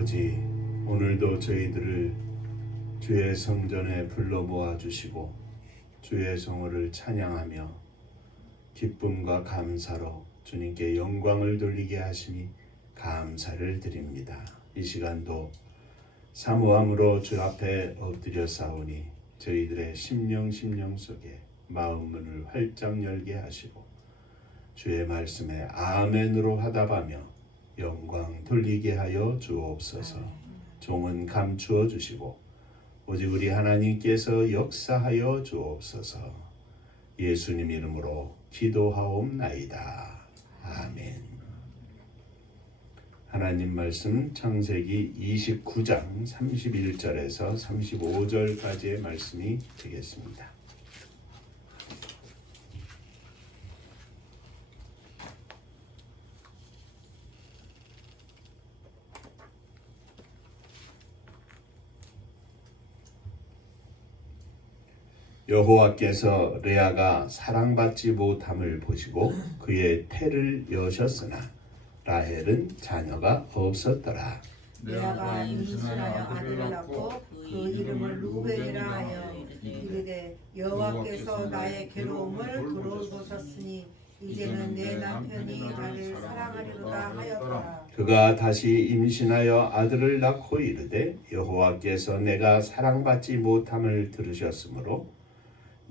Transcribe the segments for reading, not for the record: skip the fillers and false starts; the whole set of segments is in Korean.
아버지, 오늘도 저희들을 주의 성전에 불러 모아주시고 주의 성호를 찬양하며 기쁨과 감사로 주님께 영광을 돌리게 하시니 감사를 드립니다. 이 시간도 사모함으로 주 앞에 엎드려 싸우니 저희들의 심령 속에 마음 문을 활짝 열게 하시고 주의 말씀에 아멘으로 화답하며 영광 돌리게 하여 주옵소서. 종은 감추어 주시고 오직 우리 하나님께서 역사하여 주옵소서. 예수님 이름으로 기도하옵나이다. 아멘. 하나님 말씀 창세기 29장 31절에서 35절까지의 말씀이 되겠습니다. 여호와께서 레아가 사랑받지 못함을 보시고 그의 태를 여셨으나 라헬은 자녀가 없었더라. 레아가 임신하여 아들을 낳고 그 이름을 루벤이라 하여 이르되 여호와께서 나의 괴로움을 들어보셨으니 이제는 내 남편이 나를 사랑하리로다 하였더라. 그가 다시 임신하여 아들을 낳고 이르되 여호와께서 내가 사랑받지 못함을 들으셨으므로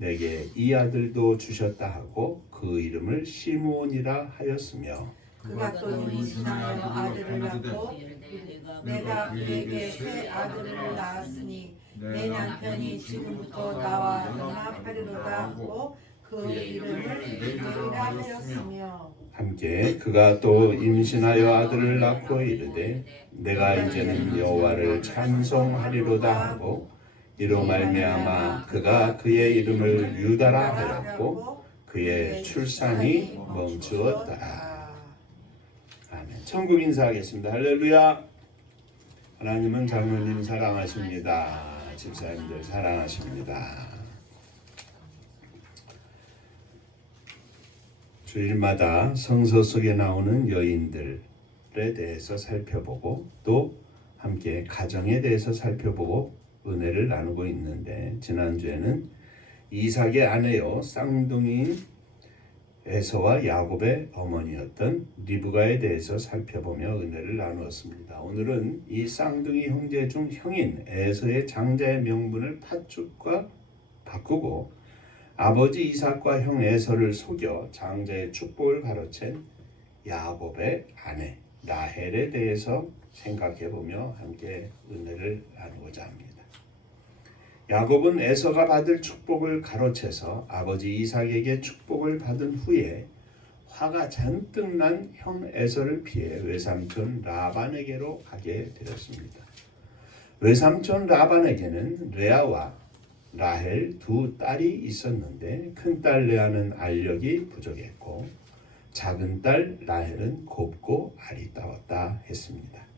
내게 이 아들도 주셨다 하고 그 이름을 시므온이라 하였으며 그가 또 임신하여 아들을 낳고 내가 그에게 새 아들을 낳았으니 내 남편이 지금부터 나와 연합하리로다 하고 그 이름을 이레이라 하였으며 함께 그가 또 임신하여 아들을 낳고 이르되 내가 이제는 여호와를 찬송하리로다 하고 이로 말미암아 그가 그의 이름을 유다라 하였고 그의 출산이 멈추었더라. 아멘. 천국 인사하겠습니다. 할렐루야. 하나님은 장로님 사랑하십니다. 집사님들 사랑하십니다. 주일마다 성서 속에 나오는 여인들에 대해서 살펴보고 또 함께 가정에 대해서 살펴보고 은혜를 나누고 있는데 지난주에는 이삭의 아내요 쌍둥이인 에서와 야곱의 어머니였던 리브가에 대해서 살펴보며 은혜를 나누었습니다. 오늘은 이 쌍둥이 형제 중 형인 에서의 장자의 명분을 팥죽과 바꾸고 아버지 이삭과 형 에서를 속여 장자의 축복을 가로챈 야곱의 아내 라헬에 대해서 생각해보며 함께 은혜를 나누고자 합니다. 야곱은 에서가 받을 축복을 가로채서 아버지 이삭에게 축복을 받은 후에 화가 잔뜩 난 형 에서를 피해 외삼촌 라반에게로 가게 되었습니다. 외삼촌 라반에게는 레아와 라헬 두 딸이 있었는데 큰딸 레아는 알력이 부족했고 작은 딸 라헬은 곱고 아리따웠다 했습니다.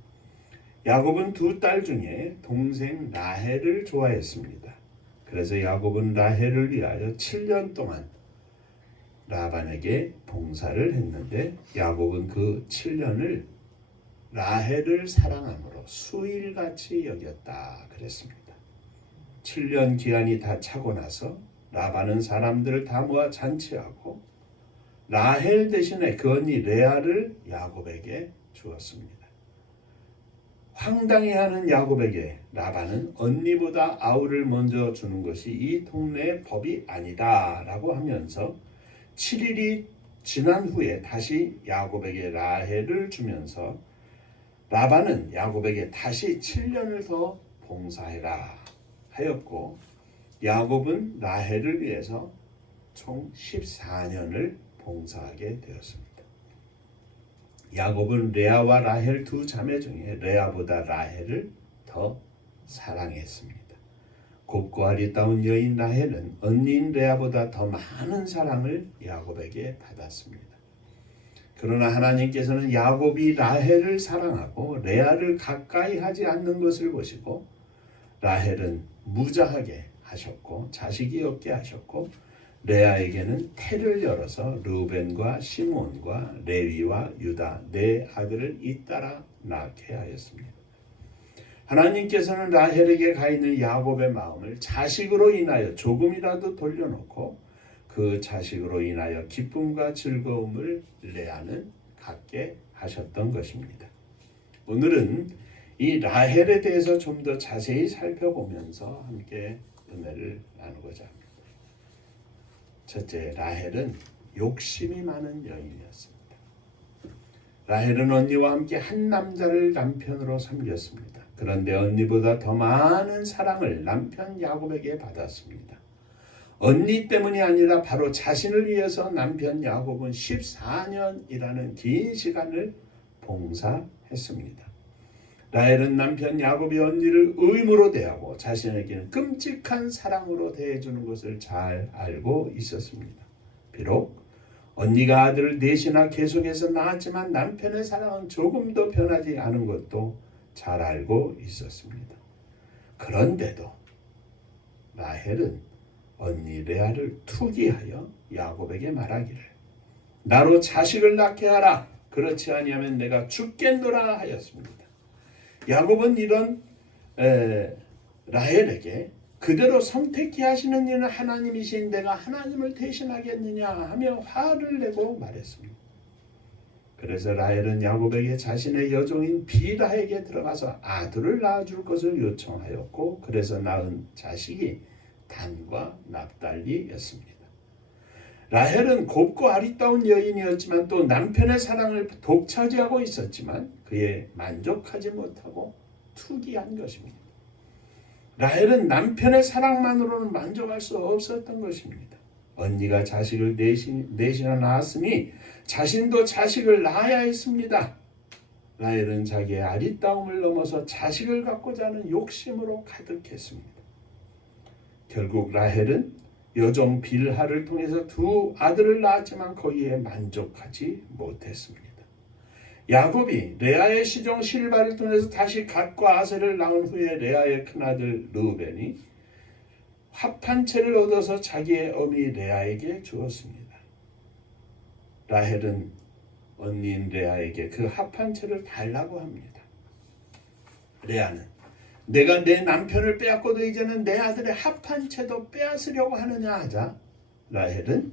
야곱은 두 딸 중에 동생 라헬을 좋아했습니다. 그래서 야곱은 라헬을 위하여 7년 동안 라반에게 봉사를 했는데 야곱은 그 7년을 라헬을 사랑함으로 수일같이 여겼다 그랬습니다. 7년 기한이 다 차고 나서 라반은 사람들을 다 모아 잔치하고 라헬 대신에 그 언니 레아를 야곱에게 주었습니다. 황당해하는 야곱에게 라반은 언니보다 아우를 먼저 주는 것이 이 동네의 법이 아니다 라고 하면서 7일이 지난 후에 다시 야곱에게 라헬을 주면서 라반은 야곱에게 다시 7년을 더 봉사해라 하였고 야곱은 라헬을 위해서 총 14년을 봉사하게 되었습니다. 야곱은 레아와 라헬 두 자매 중에 레아보다 라헬을 더 사랑했습니다. 곱고 아리따운 여인 라헬은 언니인 레아보다 더 많은 사랑을 야곱에게 받았습니다. 그러나 하나님께서는 야곱이 라헬을 사랑하고 레아를 가까이 하지 않는 것을 보시고 라헬은 무자하게 하셨고 자식이 없게 하셨고 레아에게는 태를 열어서 르우벤과 시므온과 레위와 유다 네 아들을 잇따라 낳게 하였습니다. 하나님께서는 라헬에게 가 있는 야곱의 마음을 자식으로 인하여 조금이라도 돌려놓고 그 자식으로 인하여 기쁨과 즐거움을 레아는 갖게 하셨던 것입니다. 오늘은 이 라헬에 대해서 좀 더 자세히 살펴보면서 함께 은혜를 나누고자 합니다. 첫째, 라헬은 욕심이 많은 여인이었습니다. 라헬은 언니와 함께 한 남자를 남편으로 섬겼습니다. 그런데 언니보다 더 많은 사랑을 남편 야곱에게 받았습니다. 언니 때문이 아니라 바로 자신을 위해서 남편 야곱은 14년이라는 긴 시간을 봉사했습니다. 라헬은 남편 야곱이 언니를 의무로 대하고 자신에게는 끔찍한 사랑으로 대해주는 것을 잘 알고 있었습니다. 비록 언니가 아들을 넷이나 계속해서 낳았지만 남편의 사랑은 조금도 변하지 않은 것도 잘 알고 있었습니다. 그런데도 라헬은 언니 레아를 투기하여 야곱에게 말하기를 나로 자식을 낳게 하라. 그렇지 아니하면 내가 죽겠노라 하였습니다. 야곱은 이런 라헬에게 그대로 선택케 하시는 이는 하나님이신 내가 하나님을 대신하겠느냐 하며 화를 내고 말했습니다. 그래서 라헬은 야곱에게 자신의 여종인 비라에게 들어가서 아들을 낳아줄 것을 요청하였고 그래서 낳은 자식이 단과 납달리였습니다. 라헬은 곱고 아리따운 여인이었지만 또 남편의 사랑을 독차지하고 있었지만 그에 만족하지 못하고 투기한 것입니다. 라헬은 남편의 사랑만으로는 만족할 수 없었던 것입니다. 언니가 자식을 넷이나 낳았으니 자신도 자식을 낳아야 했습니다. 라헬은 자기의 아리따움을 넘어서 자식을 갖고자 하는 욕심으로 가득했습니다. 결국 라헬은 여종 빌하를 통해서 두 아들을 낳았지만 거기에 만족하지 못했습니다. 야곱이 레아의 시종 실바를 통해서 다시 갓과 아셀을 낳은 후에 레아의 큰아들 르우벤이 합한 채를 얻어서 자기의 어미 레아에게 주었습니다. 라헬은 언니인 레아에게 그 합한 채를 달라고 합니다. 레아는 내가 내 남편을 빼앗고도 이제는 내 아들의 합한 채도 빼앗으려고 하느냐 하자 라헬은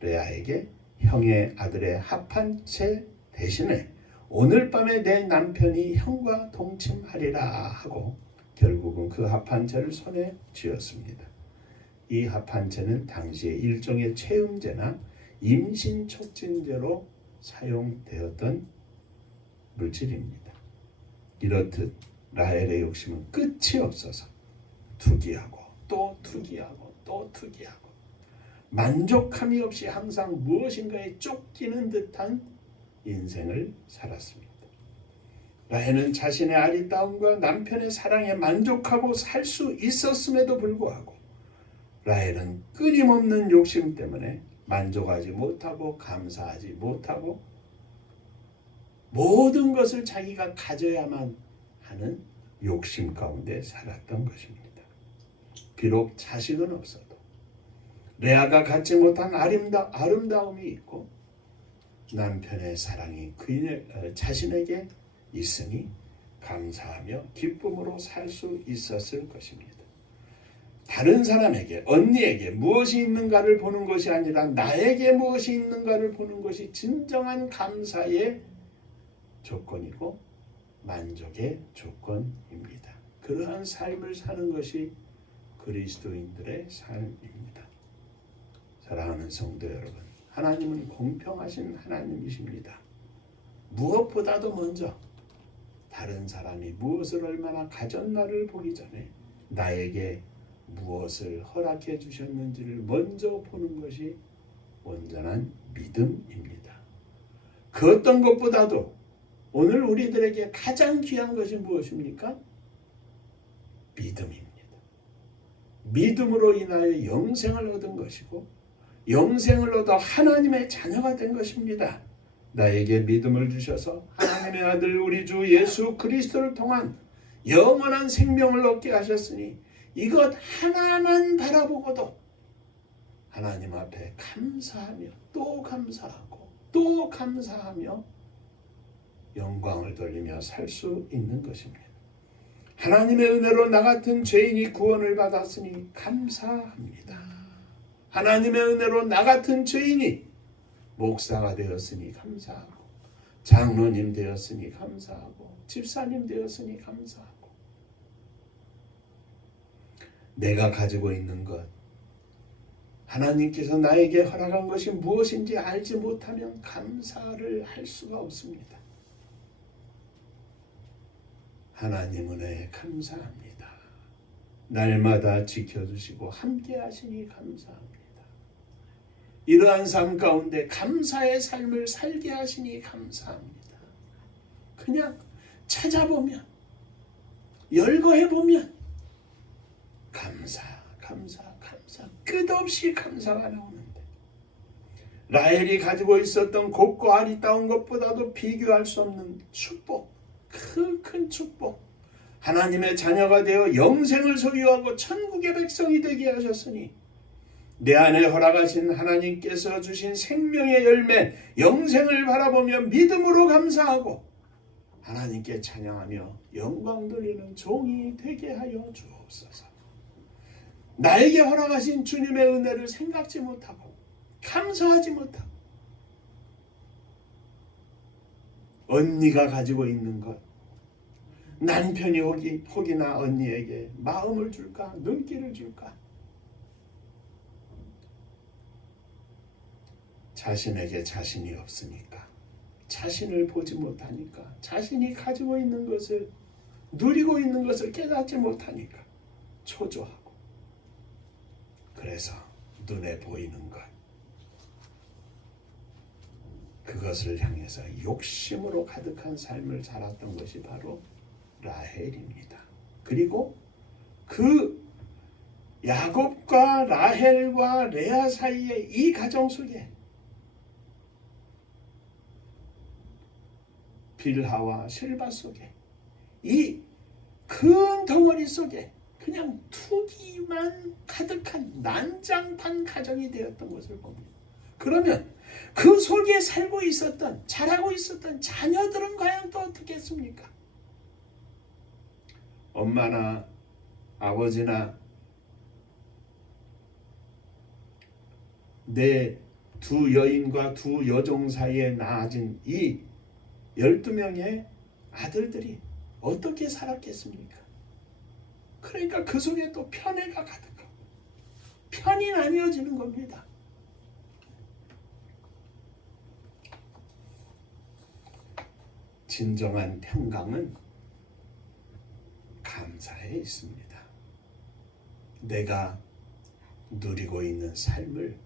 레아에게 형의 아들의 합한 채 대신에 오늘 밤에 내 남편이 형과 동침하리라 하고 결국은 그 합한 채를 손에 쥐었습니다. 이 합한 채는 당시에 일종의 체음제나 임신 촉진제로 사용되었던 물질입니다. 이렇듯 라헬의 욕심은 끝이 없어서 투기하고 또 투기하고 또 투기하고 만족함이 없이 항상 무엇인가에 쫓기는 듯한 인생을 살았습니다. 라헬은 자신의 아리따움과 남편의 사랑에 만족하고 살 수 있었음에도 불구하고 라헬은 끊임없는 욕심 때문에 만족하지 못하고 감사하지 못하고 모든 것을 자기가 가져야만 하는 욕심 가운데 살았던 것입니다. 비록 자식은 없어도 레아가 갖지 못한 아름다움이 있고 남편의 사랑이 자신에게 있으니 감사하며 기쁨으로 살 수 있었을 것입니다. 다른 사람에게 언니에게 무엇이 있는가를 보는 것이 아니라 나에게 무엇이 있는가를 보는 것이 진정한 감사의 조건이고 만족의 조건입니다. 그러한 삶을 사는 것이 그리스도인들의 삶입니다. 사랑하는 성도 여러분, 하나님은 공평하신 하나님이십니다. 무엇보다도 먼저 다른 사람이 무엇을 얼마나 가졌나를 보기 전에 나에게 무엇을 허락해 주셨는지를 먼저 보는 것이 온전한 믿음입니다. 그 어떤 것보다도 오늘 우리들에게 가장 귀한 것이 무엇입니까? 믿음입니다. 믿음으로 인하여 영생을 얻은 것이고 영생을 얻어 하나님의 자녀가 된 것입니다. 나에게 믿음을 주셔서 하나님의 아들 우리 주 예수 그리스도를 통한 영원한 생명을 얻게 하셨으니 이것 하나만 바라보고도 하나님 앞에 감사하며 또 감사하고 또 감사하며 영광을 돌리며 살 수 있는 것입니다. 하나님의 은혜로 나 같은 죄인이 구원을 받았으니 감사합니다. 하나님의 은혜로 나 같은 죄인이 목사가 되었으니 감사하고, 장로님 되었으니 감사하고, 집사님 되었으니 감사하고, 내가 가지고 있는 것, 하나님께서 나에게 허락한 것이 무엇인지 알지 못하면 감사를 할 수가 없습니다. 하나님 은혜에 감사합니다. 날마다 지켜주시고 함께 하시니 감사합니다. 이러한 삶 가운데 감사의 삶을 살게 하시니 감사합니다. 그냥 찾아보면, 열거해보면 감사, 끝없이 감사가 나오는데, 라헬이 가지고 있었던 곱고 아리따운 것보다도 비교할 수 없는 축복, 그 큰 축복, 하나님의 자녀가 되어 영생을 소유하고 천국의 백성이 되게 하셨으니 내 안에 허락하신 하나님께서 주신 생명의 열매, 영생을 바라보며 믿음으로 감사하고 하나님께 찬양하며 영광 돌리는 종이 되게 하여 주옵소서. 나에게 허락하신 주님의 은혜를 생각지 못하고 감사하지 못하고, 언니가 가지고 있는 것, 남편이 혹이나 언니에게 마음을 줄까, 눈길을 줄까, 자신에게 자신이 없으니까, 자신을 보지 못하니까, 자신이 가지고 있는 것을, 누리고 있는 것을 깨닫지 못하니까 초조하고, 그래서 눈에 보이는 것, 그것을 향해서 욕심으로 가득한 삶을 살았던 것이 바로 라헬입니다. 그리고 그 야곱과 라헬과 레아 사이의 이 가정 속에 빌하와 실바 속에, 이 큰 덩어리 속에 그냥 투기만 가득한 난장판 가정이 되었던 것을 봅니다. 그러면 그 속에 살고 있었던, 자라고 있었던 자녀들은 과연 또 어떻게 했습니까? 엄마나 아버지나 내 두 여인과 두 여종 사이에 낳아진 이 12명의 아들들이 어떻게 살았겠습니까? 그러니까 그 속에 또 편애가 가득하고 편이 나뉘어지는 겁니다. 진정한 평강은 감사에 있습니다. 내가 누리고 있는 삶을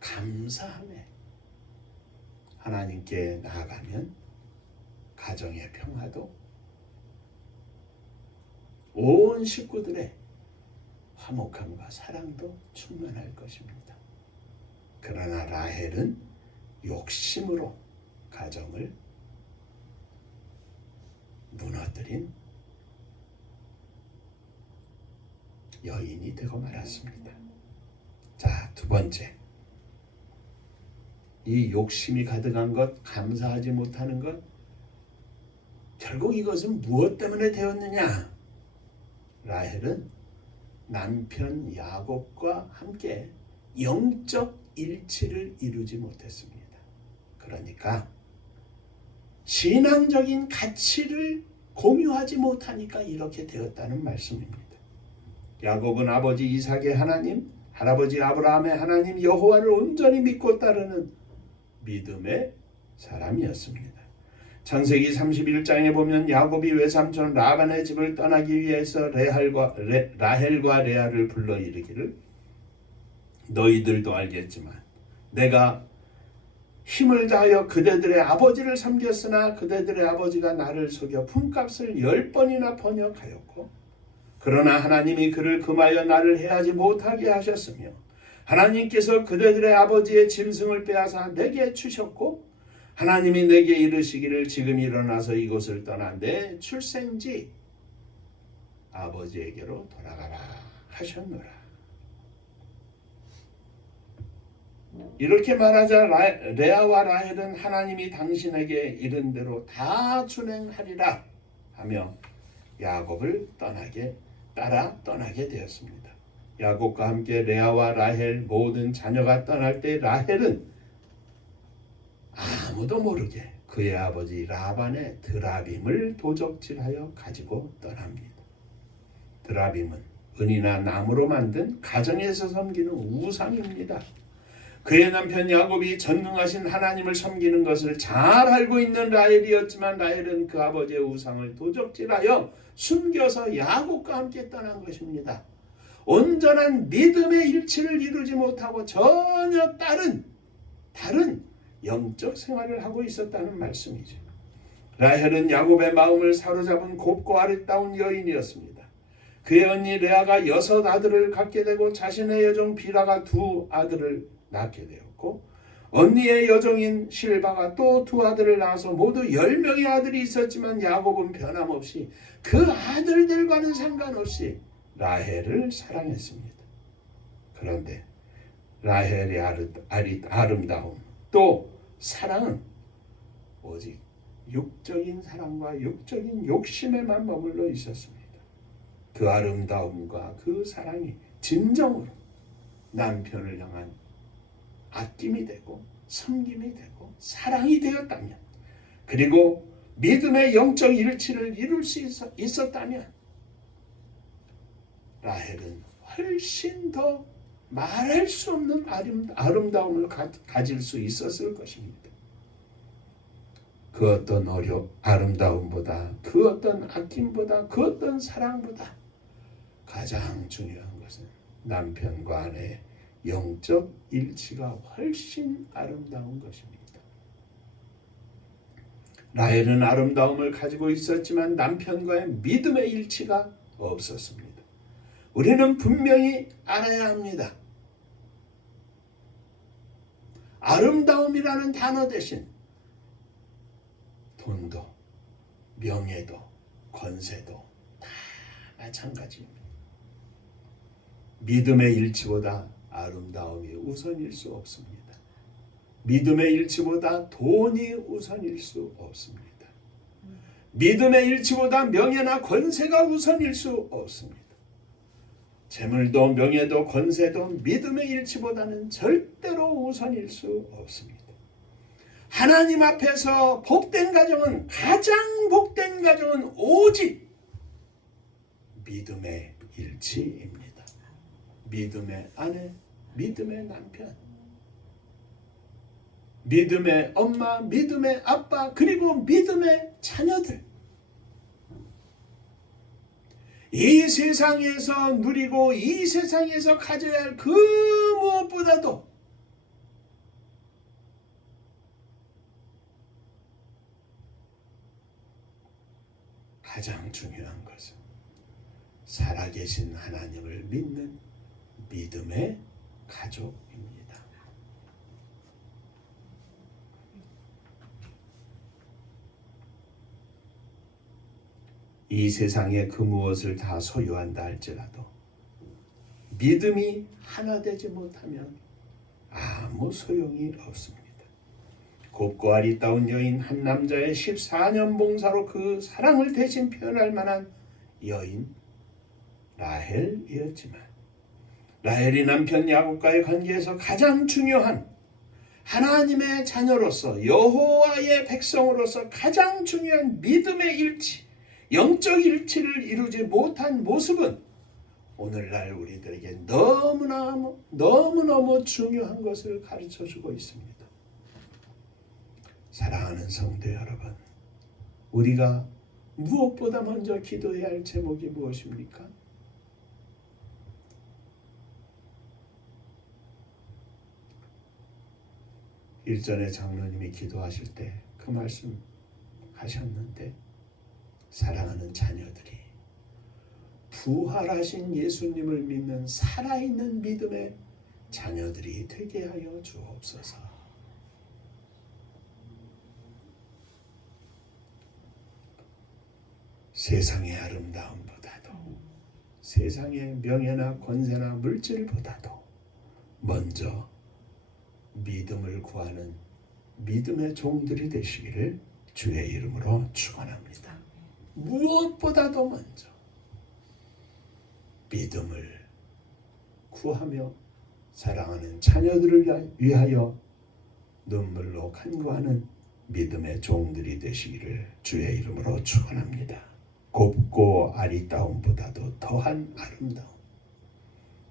감사하며 하나님께 나아가면 가정의 평화도, 온 식구들의 화목함과 사랑도 충만할 것입니다. 그러나 라헬은 욕심으로 가정을 무너뜨린 여인이 되고 말았습니다. 자, 두 번째, 이 욕심이 가득한 것, 감사하지 못하는 것, 결국 이것은 무엇 때문에 되었느냐? 라헬은 남편 야곱과 함께 영적 일치를 이루지 못했습니다. 그러니까 신앙적인 가치를 공유하지 못하니까 이렇게 되었다는 말씀입니다. 야곱은 아버지 이삭의 하나님, 할아버지 아브라함의 하나님 여호와를 온전히 믿고 따르는 믿음의 사람이었습니다. 창세기 31장에 보면 야곱이 외삼촌 라반의 집을 떠나기 위해서 라헬과 레아를 불러 이르기를, 너희들도 알겠지만 내가 힘을 다하여 그대들의 아버지를 섬겼으나 그대들의 아버지가 나를 속여 품값을 10번이나 번역하였고, 그러나 하나님이 그를 금하여 나를 해하지 못하게 하셨으며 하나님께서 그대들의 아버지의 짐승을 빼앗아 내게 주셨고, 하나님이 내게 이르시기를 지금 일어나서 이곳을 떠나 내 출생지 아버지에게로 돌아가라 하셨노라. 이렇게 말하자 레아와 라헬은 하나님이 당신에게 이른 대로 다 준행하리라 하며 야곱을 따라 떠나게 되었습니다. 야곱과 함께 레아와 라헬 모든 자녀가 떠날 때 라헬은 아무도 모르게 그의 아버지 라반의 드라빔을 도적질하여 가지고 떠납니다. 드라빔은 은이나 나무로 만든 가정에서 섬기는 우상입니다. 그의 남편 야곱이 전능하신 하나님을 섬기는 것을 잘 알고 있는 라헬이었지만 라헬은 그 아버지의 우상을 도적질하여 숨겨서 야곱과 함께 떠난 것입니다. 온전한 믿음의 일치를 이루지 못하고 전혀 다른 영적 생활을 하고 있었다는 말씀이죠. 라헬은 야곱의 마음을 사로잡은 곱고 아름다운 여인이었습니다. 그의 언니 레아가 6 아들을 갖게 되고 자신의 여종 비라가 2 아들을 낳게 되었고 언니의 여종인 실바가 또 2 아들을 낳아서 모두 10명의 아들이 있었지만 야곱은 변함없이 그 아들들과는 상관없이 라헬을 사랑했습니다. 그런데 라헬의 아름다움 또 사랑은 오직 육적인 사랑과 육적인 욕심에만 머물러 있었습니다. 그 아름다움과 그 사랑이 진정으로 남편을 향한 아낌이 되고 섬김이 되고 사랑이 되었다면, 그리고 믿음의 영적 일치를 이룰 수 있었다면 라헬은 훨씬 더 말할 수 없는 아름다움을 가질 수 있었을 것입니다. 그 어떤 아름다움보다, 그 어떤 아낌보다, 그 어떤 사랑보다 가장 중요한 것은 남편과 아내의 영적 일치가 훨씬 아름다운 것입니다. 라헬은 아름다움을 가지고 있었지만 남편과의 믿음의 일치가 없었습니다. 우리는 분명히 알아야 합니다. 아름다움이라는 단어 대신 돈도, 명예도, 권세도 다 마찬가지입니다. 믿음의 일치보다 아름다움이 우선일 수 없습니다. 믿음의 일치보다 돈이 우선일 수 없습니다. 믿음의 일치보다 명예나 권세가 우선일 수 없습니다. 재물도 명예도 권세도 믿음의 일치보다는 절대로 우선일 수 없습니다. 하나님 앞에서 복된 가정은, 가장 복된 가정은 오직 믿음의 일치입니다. 믿음의 아내, 믿음의 남편, 믿음의 엄마, 믿음의 아빠, 그리고 믿음의 자녀들. 이 세상에서 누리고 이 세상에서 가져야 할 그 무엇보다도 가장 중요한 것은 살아계신 하나님을 믿는 믿음의 가족입니다. 이 세상에 그 무엇을 다 소유한다 할지라도 믿음이 하나 되지 못하면 아무 소용이 없습니다. 곱고 아리따운 여인 한 남자의 14년 봉사로 그 사랑을 대신 표현할 만한 여인 라헬이었지만, 라헬이 남편 야곱과의 관계에서 가장 중요한 하나님의 자녀로서, 여호와의 백성으로서 가장 중요한 믿음의 일치, 영적 일치를 이루지 못한 모습은 오늘날 우리들에게 너무너무 중요한 것을 가르쳐주고 있습니다. 사랑하는 성도 여러분, 우리가 무엇보다 먼저 기도해야 할 제목이 무엇입니까? 일전에 장로님이 기도하실 때 그 말씀 하셨는데, 사랑하는 자녀들이 부활하신 예수님을 믿는 살아있는 믿음의 자녀들이 되게 하여 주옵소서. 세상의 아름다움보다도, 세상의 명예나 권세나 물질보다도 먼저 믿음을 구하는 믿음의 종들이 되시기를 주의 이름으로 축원합니다. 무엇보다도 먼저 믿음을 구하며 사랑하는 자녀들을 위하여 눈물로 간구하는 믿음의 종들이 되시기를 주의 이름으로 축원합니다. 곱고 아리따움보다도 더한 아름다움,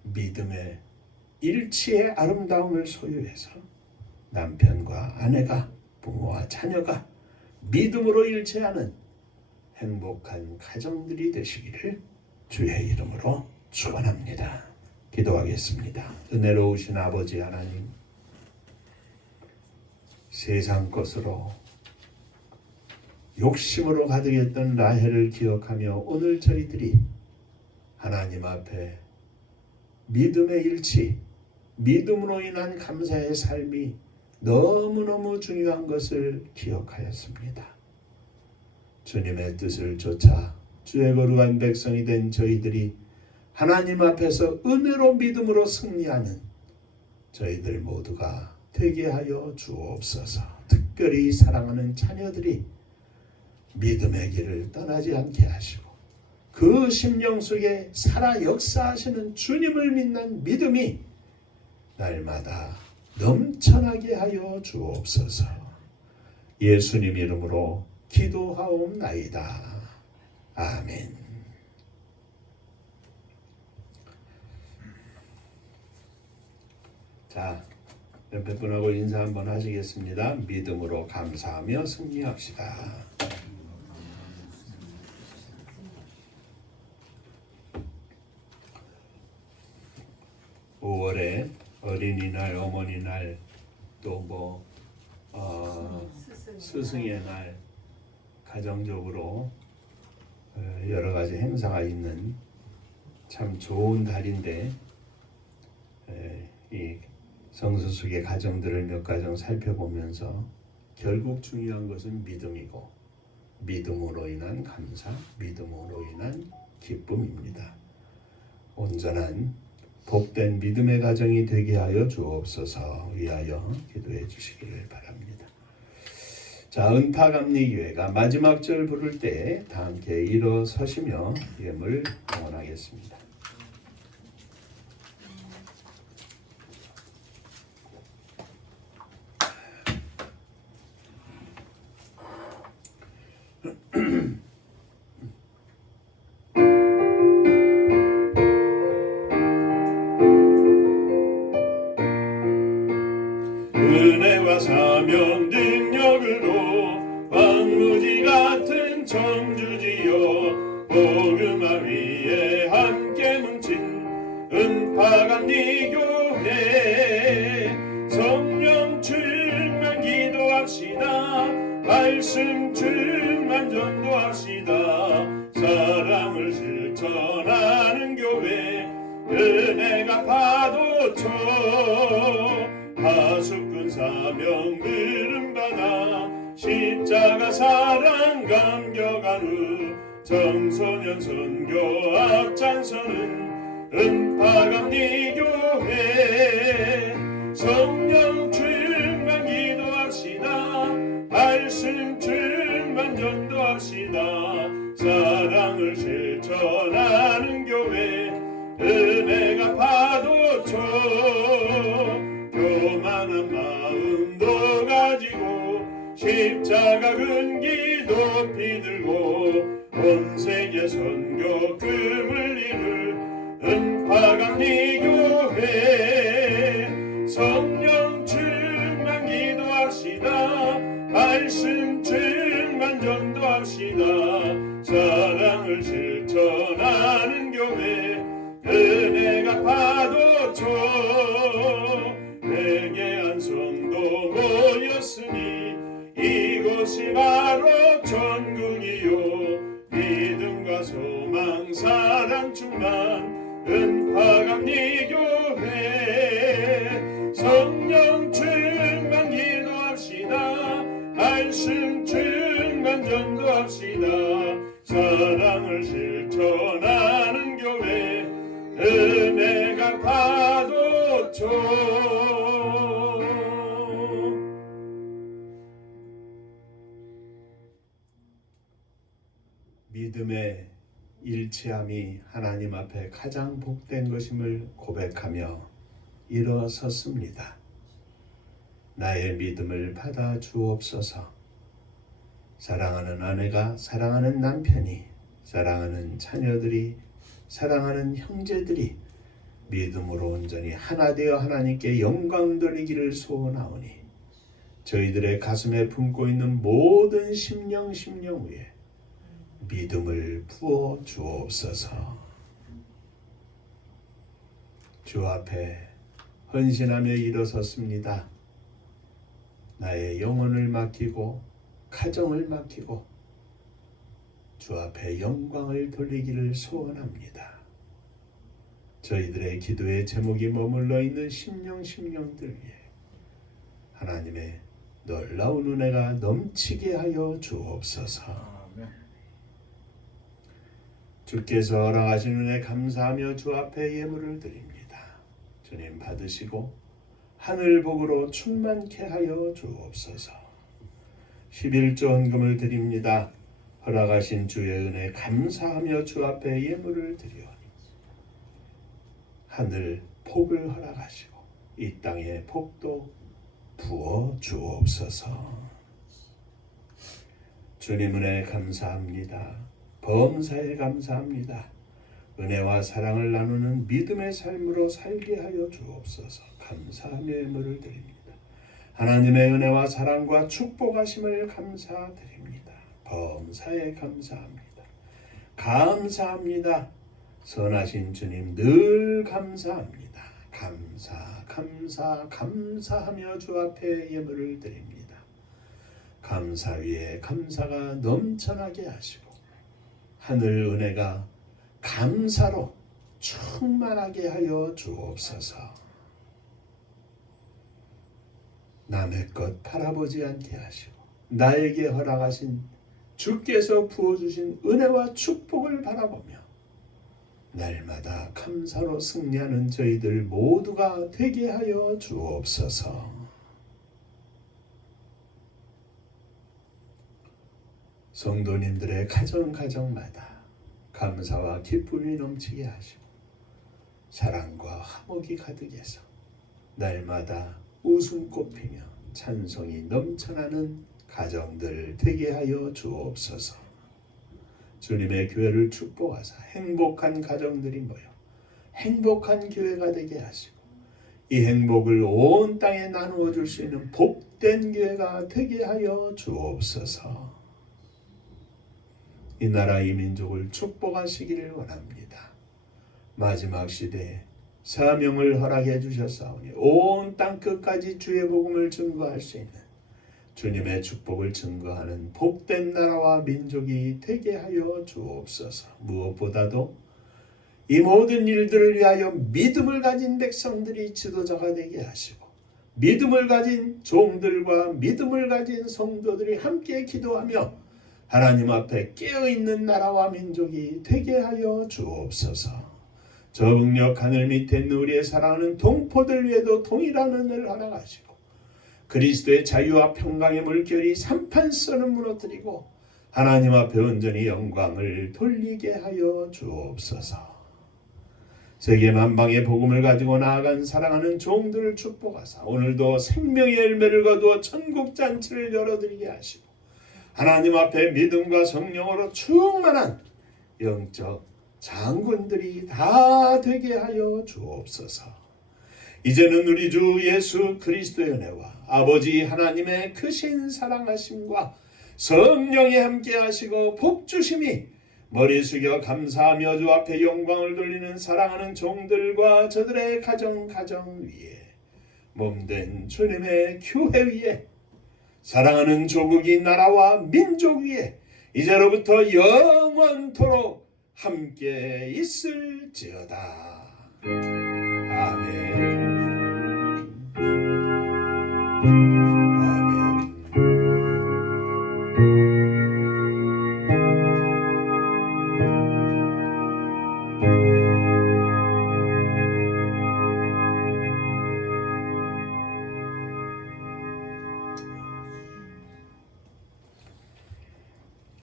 믿음의 일치의 아름다움을 소유해서 남편과 아내가, 부모와 자녀가 믿음으로 일치하는 행복한 가정들이 되시기를 주의 이름으로 축원합니다. 기도하겠습니다. 은혜로우신 아버지 하나님, 세상 것으로 욕심으로 가득했던 라헬을 기억하며 오늘 저희들이 하나님 앞에 믿음의 일치, 믿음으로 인한 감사의 삶이 너무너무 중요한 것을 기억하였습니다. 주님의 뜻을 쫓아 주의 거룩한 백성이 된 저희들이 하나님 앞에서 은혜로 믿음으로 승리하는 저희들 모두가 되게 하여 주옵소서. 특별히 사랑하는 자녀들이 믿음의 길을 떠나지 않게 하시고 그 심령 속에 살아 역사하시는 주님을 믿는 믿음이 날마다 넘쳐나게 하여 주옵소서. 예수님 이름으로 기도하옵나이다. 아멘. 자, 옆에 분하고 인사 한번 하시겠습니다. 믿음으로 감사하며 승리합시다. (5월에) 어린이날, 어머니날, 또 스승의 날, 가정적으로 여러 가지 행사가 있는 참 좋은 달인데, 이 성수숙의 가정들을 몇 가정 살펴보면서 결국 중요한 것은 믿음이고, 믿음으로 인한 감사, 믿음으로 인한 기쁨입니다. 온전한 복된 믿음의 가정이 되게 하여 주옵소서. 위하여 기도해 주시기를 바랍니다. 자, 은파감리교회가 마지막 절 부를 때 다 함께 일어서시며 예물 응원하겠습니다. 은혜와 사명 능력으로 황무지 같은 청주지여 복음화 위에 함께 뭉친 은파감리교회 성령 충만 기도합시다. 말씀 충만 전도합시다. 사랑을 실천하는 교회 은혜가 파도쳐 하숙군 사명 들음받아 십자가 사랑 감격한 후 청소년 선교 앞장서는 은파감리교회 성령 충만 기도합시다. 말씀 충만 전도합시다. 사랑을 실천하는 교회 은혜가 파도쳐 교만한 마음도 가지고 십자가 근기 높이 들고 온 세계 선교 금을 이룰 은파감리교회 성령 충만 기도합시다. 말씀 충만 전도합시다. 사랑을 실천하는 교회 은혜가 파도쳐 회개한 성도 모였으니 이곳이 바로 천국이요 믿음과 소망 사랑 충만 은파감리교회 성령 충만 기도합시다. 말씀 충만 전도합시다. 사랑을 실천하는 교회 은혜가 파도쳐 믿음의 일치함이 하나님 앞에 가장 복된 것임을 고백하며 일어섰습니다. 나의 믿음을 받아 주옵소서. 사랑하는 아내가, 사랑하는 남편이, 사랑하는 자녀들이, 사랑하는 형제들이 믿음으로 온전히 하나 되어 하나님께 영광 돌리기를 소원하오니 저희들의 가슴에 품고 있는 모든 심령 위에 믿음을 부어 주옵소서. 주 앞에 헌신하며 일어섰습니다. 나의 영혼을 맡기고 가정을 맡기고 주 앞에 영광을 돌리기를 소원합니다. 저희들의 기도의 제목이 머물러 있는 심령들 위해 하나님의 놀라운 은혜가 넘치게 하여 주옵소서. 주께서 허락하신 은혜 감사하며 주 앞에 예물을 드립니다. 주님 받으시고 하늘 복으로 충만케 하여 주옵소서. 11조 헌금을 드립니다. 허락하신 주의 은혜 감사하며 주 앞에 예물을 드리오니 하늘 복을 허락하시고 이 땅에 복도 부어 주옵소서. 주님 은혜 감사합니다. 범사에 감사합니다. 은혜와 사랑을 나누는 믿음의 삶으로 살게 하여 주옵소서. 감사하며 예물을 드립니다. 하나님의 은혜와 사랑과 축복하심을 감사드립니다. 범사에 감사합니다. 감사합니다. 선하신 주님 늘 감사합니다. 감사하며 주 앞에 예물을 드립니다. 감사 위에 감사가 넘쳐나게 하시고 하늘 은혜가 감사로 충만하게 하여 주옵소서. 남의 것 바라보지 않게 하시고 나에게 허락하신 주께서 부어주신 은혜와 축복을 바라보며 날마다 감사로 승리하는 저희들 모두가 되게 하여 주옵소서. 성도님들의 가정마다 감사와 기쁨이 넘치게 하시고 사랑과 화목이 가득해서 날마다 웃음꽃 피며 찬송이 넘쳐나는 가정들 되게 하여 주옵소서. 주님의 교회를 축복하사 행복한 가정들이 모여 행복한 교회가 되게 하시고 이 행복을 온 땅에 나누어 줄 수 있는 복된 교회가 되게 하여 주옵소서. 이 나라 이 민족을 축복하시기를 원합니다. 마지막 시대에 사명을 허락해 주셨사오니 온 땅 끝까지 주의 복음을 증거할 수 있는 주님의 축복을 증거하는 복된 나라와 민족이 되게 하여 주옵소서. 무엇보다도 이 모든 일들을 위하여 믿음을 가진 백성들이 지도자가 되게 하시고 믿음을 가진 종들과 믿음을 가진 성도들이 함께 기도하며 하나님 앞에 깨어있는 나라와 민족이 되게 하여 주옵소서. 저북녘 하늘 밑에 있는 우리의 사랑하는 동포들 위에도 동일한 은혜를 허락하시고 그리스도의 자유와 평강의 물결이 산판선을 무너뜨리고 하나님 앞에 온전히 영광을 돌리게 하여 주옵소서. 세계 만방의 복음을 가지고 나아간 사랑하는 종들을 축복하사 오늘도 생명의 열매를 거두어 천국 잔치를 열어드리게 하시고 하나님 앞에 믿음과 성령으로 충만한 영적 장군들이 다 되게 하여 주옵소서. 이제는 우리 주 예수 그리스도의 은혜와 아버지 하나님의 크신 사랑하심과 성령이 함께 하시고 복주심이 머리 숙여 감사하며 주 앞에 영광을 돌리는 사랑하는 종들과 저들의 가정 위에 몸된 주님의 교회 위에 사랑하는 조국이 나라와 민족 위에 이제로부터 영원토록 함께 있을지어다. 아멘.